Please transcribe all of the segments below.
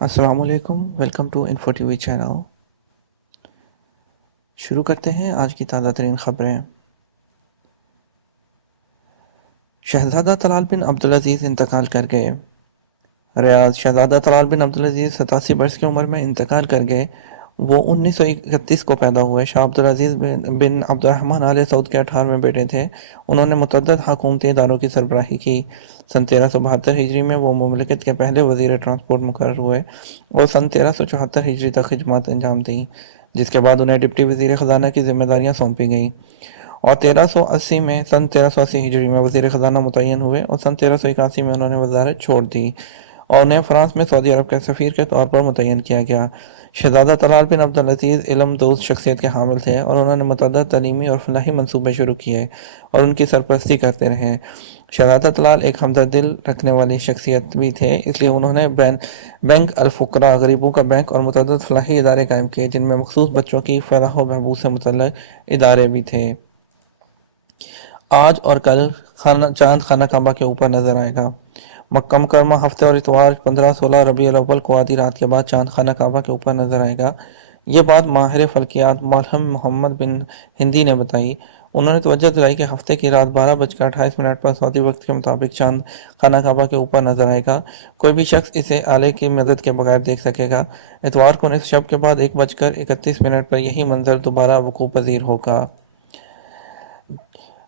السلام علیکم، welcome to info T V channel. شروع کرتے ہیں آج کی تازہ ترین خبریں۔ شہزادہ طلال بن عبدالعزیز انتقال کر گئے۔ ریاض۔ شہزادہ طلال بن عبدالعزیز 87 برس کی عمر میں انتقال کر گئے۔ وہ 1931 کو پیدا ہوئے۔ شاہ عبدالعزیز بن عبد الرحمن آل سعود کے 18ویں بیٹے تھے۔ انہوں نے متعدد حکومتی اداروں کی سربراہی کی۔ سن 1372 ہجری میں وہ مملکت کے پہلے وزیر ٹرانسپورٹ مقرر ہوئے اور سن 1374 ہجری تک خدمات انجام دیں، جس کے بعد انہیں ڈپٹی وزیر خزانہ کی ذمہ داریاں سونپی گئیں، اور سن 1380 ہجری میں وزیر خزانہ متعین ہوئے، اور سن 1381 میں انہوں نے وزارت چھوڑ دی اور انہیں فرانس میں سعودی عرب کے سفیر کے طور پر متعین کیا گیا۔ شہزادہ طلال بن عبدالعزیز علم دوز شخصیت کے حامل تھے اور انہوں نے متعدد تعلیمی اور فلاحی منصوبے شروع کیے اور ان کی سرپرستی کرتے رہے۔ شہزادہ طلال ایک ہمدرد دل رکھنے والی شخصیت بھی تھے، اس لیے انہوں نے بینک الفقراء، غریبوں کا بینک، اور متعدد فلاحی ادارے قائم کیے، جن میں مخصوص بچوں کی فلاح و بہبود سے متعلق ادارے بھی تھے۔ آج اور کل چاند خانہ کعبہ کے اوپر نظر آئے گا۔ مکہ مکرمہ ہفتے اور اتوار 15-16 ربیع الاول کو آدھی رات کے بعد چاند خانہ کعبہ کے اوپر نظر آئے گا۔ یہ بات ماہر فلکیات ملہم محمد بن ہندی نے بتائی۔ انہوں نے توجہ دلائی کہ ہفتے کی رات 12:28 پر سعودی وقت کے مطابق چاند خانہ کعبہ کے اوپر نظر آئے گا۔ کوئی بھی شخص اسے آلے کی مدد کے بغیر دیکھ سکے گا۔ اتوار کو نصف شب کے بعد 1:31 پر یہی منظر دوبارہ وقوع پذیر ہوگا۔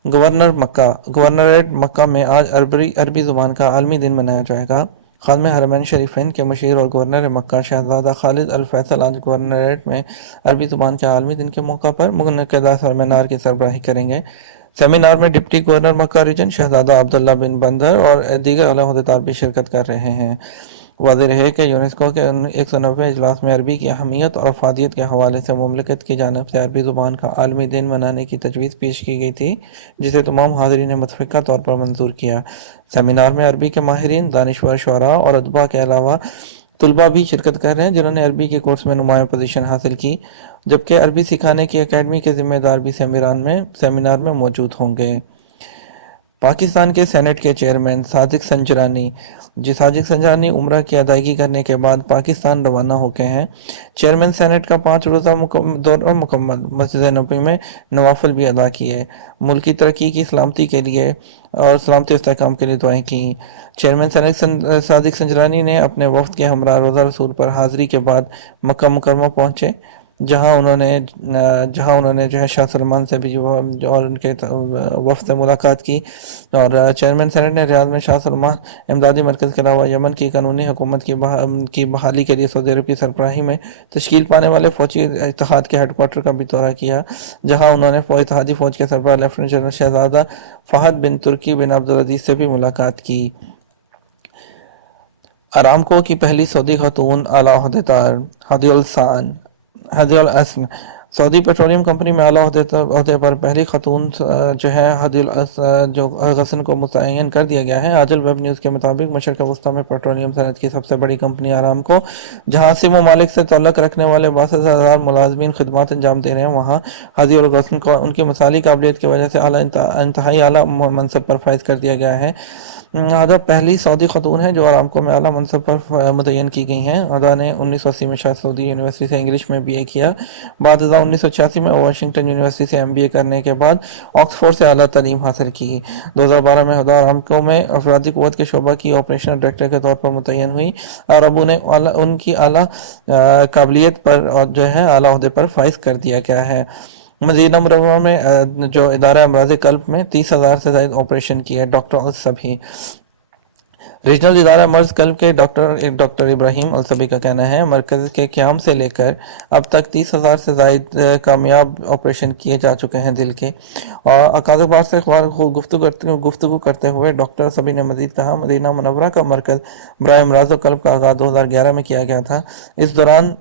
گورنریٹ مکہ میں آج عربی زبان کا عالمی دن منایا جائے گا۔ خادم حرمین شریفین کے مشیر اور گورنر مکہ شہزادہ خالد الفیصل آج گورنریٹ میں عربی زبان کے عالمی دن کے موقع پر منعقدہ سیمینار کی سربراہی کریں گے۔ سیمینار میں ڈپٹی گورنر مکہ ریجن شہزادہ عبداللہ بن بندر اور دیگر اعلیٰ عہدیدار بھی شرکت کر رہے ہیں۔ واضح ہے کہ یونیسکو کے 190ویں اجلاس میں عربی کی اہمیت اور افادیت کے حوالے سے مملکت کی جانب سے عربی زبان کا عالمی دن منانے کی تجویز پیش کی گئی تھی، جسے تمام حاضرین نے متفقہ طور پر منظور کیا۔ سیمینار میں عربی کے ماہرین، دانشور، شعراء اور ادباء کے علاوہ طلباء بھی شرکت کر رہے ہیں، جنہوں نے عربی کے کورس میں نمایاں پوزیشن حاصل کی، جبکہ عربی سکھانے کی اکیڈمی کے ذمہ دار بھی سیمینار میں موجود ہوں گے۔ پاکستان کے سینٹ کے چیئرمین ساجد سنجرانی عمرہ کی ادائیگی کرنے کے بعد پاکستان روانہ ہو گئے ہیں۔ چیئرمین سینٹ کا 5 روزہ دورہ مکمل، مسجد نبوی میں نوافل بھی ادا کیے، ملک کی ترقی کی سلامتی کے لیے اور سلامتی استحکام کے لیے دعائیں کیں۔ چیئرمین سینٹ صادق سنجرانی نے اپنے وفد کے ہمراہ روزہ رسول پر حاضری کے بعد مکہ مکرمہ پہنچے، جہاں انہوں نے شاہ سلمان سے بھی اور ان کے وفد سے ملاقات کی، اور چیئرمین سینٹ نے ریاض میں شاہ سلمان امدادی مرکز کے علاوہ یمن کی قانونی حکومت کی بحالی کے لیے سعودی عرب کی سربراہی میں تشکیل پانے والے فوجی اتحاد کے ہیڈ کوارٹر کا بھی دورہ کیا، جہاں انہوں نے اتحادی فوج کے سربراہ لیفٹیننٹ جنرل شہزادہ فہد بن ترکی بن عبدالعزیز سے بھی ملاقات کی۔ ارامکو کی پہلی سعودی خاتون اعلیٰ عہدیدار ہدی الاسن۔ سعودی پیٹرولیم کمپنی میں اعلیٰ عہدے پر پہلی خاتون ہدی الاسن کو متعین کر دیا گیا ہے۔ آج الویب نیوز کے مطابق مشرق وسطیٰ میں پیٹرولیم صنعت کی سب سے بڑی کمپنی ارامکو، جہاں 80 ممالک سے تعلق رکھنے والے 62,000 ملازمین خدمات انجام دے رہے ہیں، وہاں ہدی الاسن کو ان کی مثالی قابلیت کی وجہ سے انتہائی اعلیٰ منصب پر فائز کر دیا گیا ہے۔ عدا پہلی سعودی خاتون ہیں جو ارامکو میں اعلیٰ منصب پر متعین کی گئی ہیں۔ عدا نے 1980 میں شاہ سعودی یونیورسٹی سے انگلش میں BA کیا۔ بعد ازاں 1986 میں واشنگٹن یونیورسٹی سے MBA کرنے کے بعد آکسفورڈ سے اعلیٰ تعلیم حاصل کی۔ 2012 میں عدا ارامکو میں افرادی قوت کے شعبہ کی آپریشنل ڈائریکٹر کے طور پر متعین ہوئی، اور اب انہیں ان کی اعلیٰ قابلیت پر اعلیٰ عہدے پر فائز کر دیا گیا ہے۔ مدینہ منورہ میں جو ادارہ امراض قلب میں 30,000 سے زائد آپریشن کیے۔ ڈاکٹر الصبی، ریجنل ادارہ مرض قلب کے ڈاکٹر ابراہیم الصبی کا کہنا ہے، مرکز کے قیام سے لے کر اب تک 30,000 سے زائد کامیاب آپریشن کیے جا چکے ہیں دل کے۔ اور اخبار سے گفتگو کرتے ہوئے ڈاکٹر الصبی نے مزید کہا، مدینہ منورہ کا مرکز برائے امراض قلب کا آغاز 2011 میں کیا گیا تھا۔ اس دوران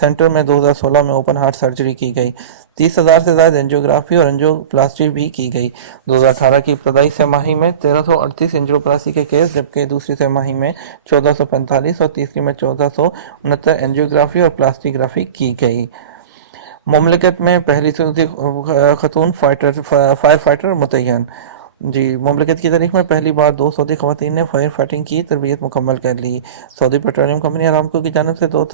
سینٹر میں 2016 میں اوپن ہارٹ سرجری کی گئی، 30,000 سے زائد اینجیوگرافی اور اینجیوپلاسٹی بھی کی گئی۔ 2018 کی ابتدائی سہ ماہی میں 1338 اینجیوپلاسٹی کے کیس، جبکہ دوسری سہ ماہی میں 1445 اور تیسری میں 1469 اینجیوگرافی اور پلاسٹیگرافی کی گئی۔ مملکت میں پہلی سعودی خاتون فائر فائٹر متعین۔ جی، مملکت کی تاریخ میں پہلی بار 2 سعودی خواتین نے فائر فائٹنگ کی تربیت مکمل کر لی۔ سعودی پیٹرولیم کمپنی ارامکو کی جانب سے 2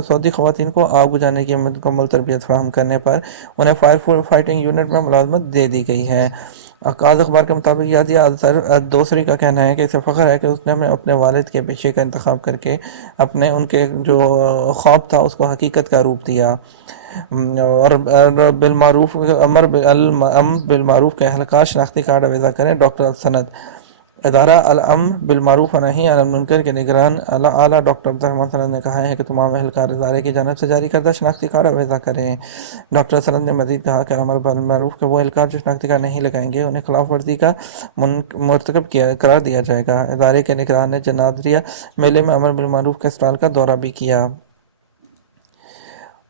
سعودی خواتین کو آگ بجھانے کی مکمل تربیت فراہم کرنے پر انہیں فائر فائٹنگ یونٹ میں ملازمت دے دی گئی ہے۔ عکاظ اخبار کے مطابق یادیہ دوسری کا کہنا ہے کہ اسے فخر ہے کہ اس نے اپنے والد کے پیشے کا انتخاب کر کے ان کے جو خواب تھا اس کو حقیقت کا روپ دیا، اور بالمعروف امر بالمعروف کے اہلکار شناختی کارڈ عویزہ کریں۔ ڈاکٹر سند ادارہ الامر بالمعروف و نہی عن المنکر کے نگران اعلیٰ ڈاکٹر عبدالرحمن سند نے کہا ہے کہ تمام اہلکار ادارے کی جانب سے جاری کردہ شناختی کارڈ عویزہ کریں۔ ڈاکٹر سند نے مزید کہا کہ امر بالمعروف کے وہ اہلکار جو شناختی کارڈ نہیں لگائیں گے انہیں خلاف ورزی کا مرتکب قرار دیا جائے گا۔ ادارے کے نگران نے جنادریہ میلے میں امر بالمعروف کے اسٹال کا دورہ بھی کیا۔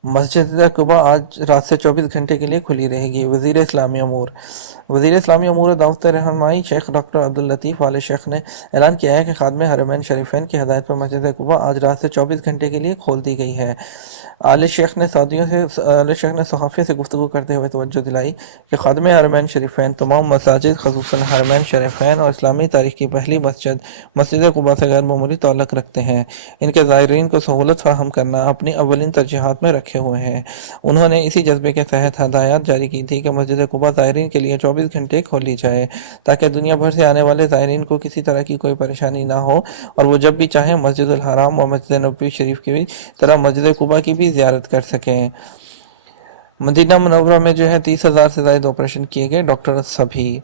مسجد قباء آج رات سے 24 گھنٹے کے لیے کھلی رہے گی۔ وزیر اسلامی امور و دعوت رہنمائی شیخ ڈاکٹر عبداللطیف آل شیخ نے اعلان کیا ہے کہ خادم حرمین شریفین کی ہدایت پر مسجد قباء آج رات سے 24 گھنٹے کے لیے کھول دی گئی ہے۔ آل شیخ نے صحافیوں سے گفتگو کرتے ہوئے توجہ دلائی کہ خادم حرمین شریفین تمام مساجد خصوصاً حرمین شریفین اور اسلامی تاریخ کی پہلی مسجد قباء سے غیر معمولی تعلق رکھتے ہیں۔ ان کے زائرین کو سہولت فراہم کرنا اپنی اولین ترجیحات میں رکھے ہوئے ہیں۔ انہوں نے اسی جذبے کے تحت ہدایات جاری کی تھی کہ مسجد قباء زائرین کے لیے 24 گھنٹے کھولی جائے تاکہ دنیا بھر سے آنے والے زائرین کو کسی طرح کی کوئی پریشانی نہ ہو اور وہ جب بھی چاہیں مسجد الحرام اور مسجد نبوی شریف کی طرح مسجد قباء کی بھی زیارت کر سکیں۔ مدینہ منورہ میں 30,000 سے زائد آپریشن کیے گئے، ڈاکٹر سبھی۔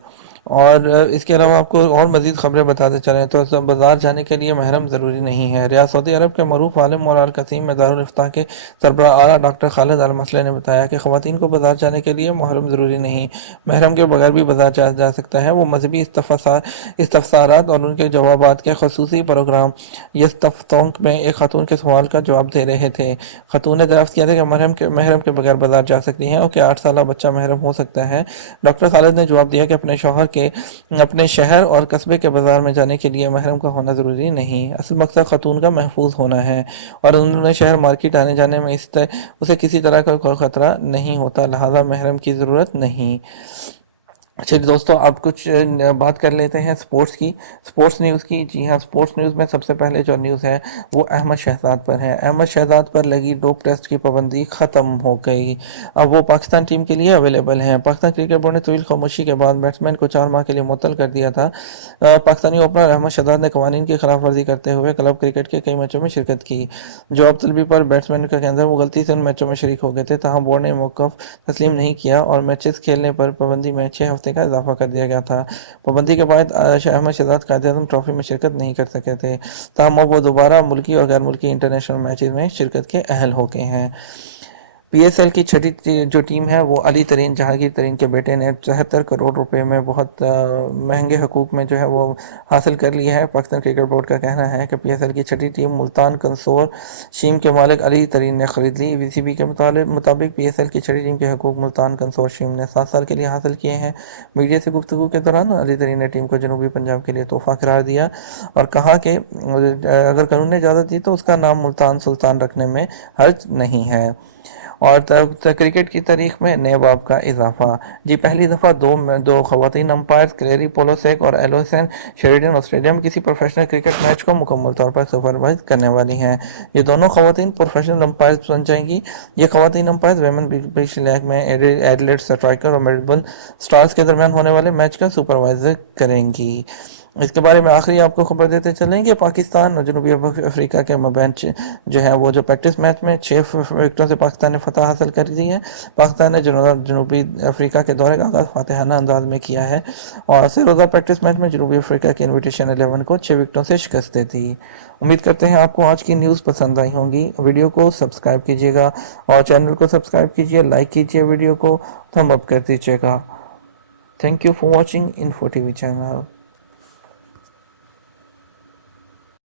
اور اس کے علاوہ آپ کو اور مزید خبریں بتاتے چلیں تو بازار جانے کے لیے محرم ضروری نہیں ہے۔ ریاض سعودی عرب کے معروف عالم مولانا القسیم میں دارالفتاء کے سربراہ اعلیٰ ڈاکٹر خالد المصلح نے بتایا کہ خواتین کو بازار جانے کے لیے محرم ضروری نہیں، محرم کے بغیر بھی بازار جا سکتا ہے۔ وہ مذہبی استفسارات اور ان کے جوابات کے خصوصی پروگرام یستفتونک میں ایک خاتون کے سوال کا جواب دے رہے تھے۔ خاتون نے دریافت کیا تھا کہ محرم کے بغیر بازار جا سکتی ہیں اور کیا 8 سالہ بچہ محرم ہو سکتا ہے؟ ڈاکٹر خالد نے جواب دیا کہ اپنے شوہر کے اپنے شہر اور قصبے کے بازار میں جانے کے لیے محرم کا ہونا ضروری نہیں، اصل مقصد خاتون کا محفوظ ہونا ہے، اور انہوں نے شہر مارکیٹ آنے جانے میں اسے کسی طرح کا کوئی خطرہ نہیں ہوتا، لہذا محرم کی ضرورت نہیں۔ چلیے دوستو، اب کچھ بات کر لیتے ہیں سپورٹس نیوز کی۔ جی ہاں، سپورٹس نیوز میں سب سے پہلے جو نیوز ہے وہ احمد شہزاد پر ہے۔ احمد شہزاد پر لگی ڈوپ ٹیسٹ کی پابندی ختم ہو گئی، اب وہ پاکستان ٹیم کے لیے اویلیبل ہیں۔ پاکستان کرکٹ بورڈ نے طویل خاموشی کے بعد بیٹسمین کو 4 ماہ کے لیے معطل کر دیا تھا۔ پاکستانی اوپنر احمد شہزاد نے قوانین کی خلاف ورزی کرتے ہوئے کلب کرکٹ کے کئی میچوں میں شرکت کی۔ جواب طلبی پر بیٹسمین کا کہنا ہے وہ غلطی سے ان میچوں میں شریک ہو گئے تھے، تاہم بورڈ نے موقف تسلیم نہیں کیا اور میچز کھیلنے پر پابندی میں 6 ہفتے کا اضافہ کر دیا گیا تھا۔ پابندی کے بعد احمد شہزاد قائد اعظم ٹرافی میں شرکت نہیں کر سکے تھے، تاہم اب وہ دوبارہ ملکی اور غیر ملکی انٹرنیشنل میچز میں شرکت کے اہل ہو گئے ہیں۔ پی ایس ایل کی چھٹی جو ٹیم ہے وہ علی ترین جہانگیر ترین کے بیٹے نے 74 کروڑ روپے میں بہت مہنگے حقوق میں جو ہے وہ حاصل کر لی ہے۔ پاکستان کرکٹ بورڈ کا کہنا ہے کہ پی ایس ایل کی چھٹی ٹیم ملتان کنسورشیم کے مالک علی ترین نے خرید لی۔ وی سی بی کے مطابق پی ایس ایل کی چھٹی ٹیم کے حقوق ملتان کنسورشیم نے 7 سال کے لیے حاصل کیے ہیں۔ میڈیا سے گفتگو کے دوران علی ترین نے ٹیم کو جنوبی پنجاب کے لیے تحفہ قرار دیا اور کہا کہ اگر قانون نے اجازت دی تو اس کا نام ملتان سلطان رکھنے میں حرج نہیں ہے۔ اور کرکٹ کی تاریخ میں نئے باب کا اضافہ۔ جی، پہلی دفعہ دو خواتین امپائرز کلیری پولوسیک اور ایلوسین شیریڈن آسٹریلیا میں کسی پروفیشنل کرکٹ میچ کو مکمل طور پر سپروائز کرنے والی ہیں۔ یہ دونوں خواتین پروفیشنل امپائرز بن جائیں گی۔ یہ خواتین امپائرز ویمن بگ لیگ میں ایڈیلیڈ اسٹرائکر اور میلبورن اسٹارز کے درمیان ہونے والے میچ کا سپروائز کریں گی۔ اس کے بارے میں آخری آپ کو خبر دیتے چلیں گے، پاکستان اور جنوبی افریقہ کے مابین جو ہے وہ جو پریکٹس میچ میں 6 وکٹوں سے پاکستان نے فتح حاصل کر دی ہے۔ پاکستان نے جنوبی افریقہ کے دورے کا آغاز فاتحانہ انداز میں کیا ہے اور سے روزہ پریکٹس میچ میں جنوبی افریقہ کے انویٹیشن 11 کو 6 وکٹوں سے شکست دے دی۔ امید کرتے ہیں آپ کو آج کی نیوز پسند آئی ہوں گی۔ ویڈیو کو سبسکرائب کیجیے گا اور چینل کو سبسکرائب کیجیے، لائک کیجیے، ویڈیو کو تھم اپ کر دیجیے گا۔ Thank you for watching info T V channel.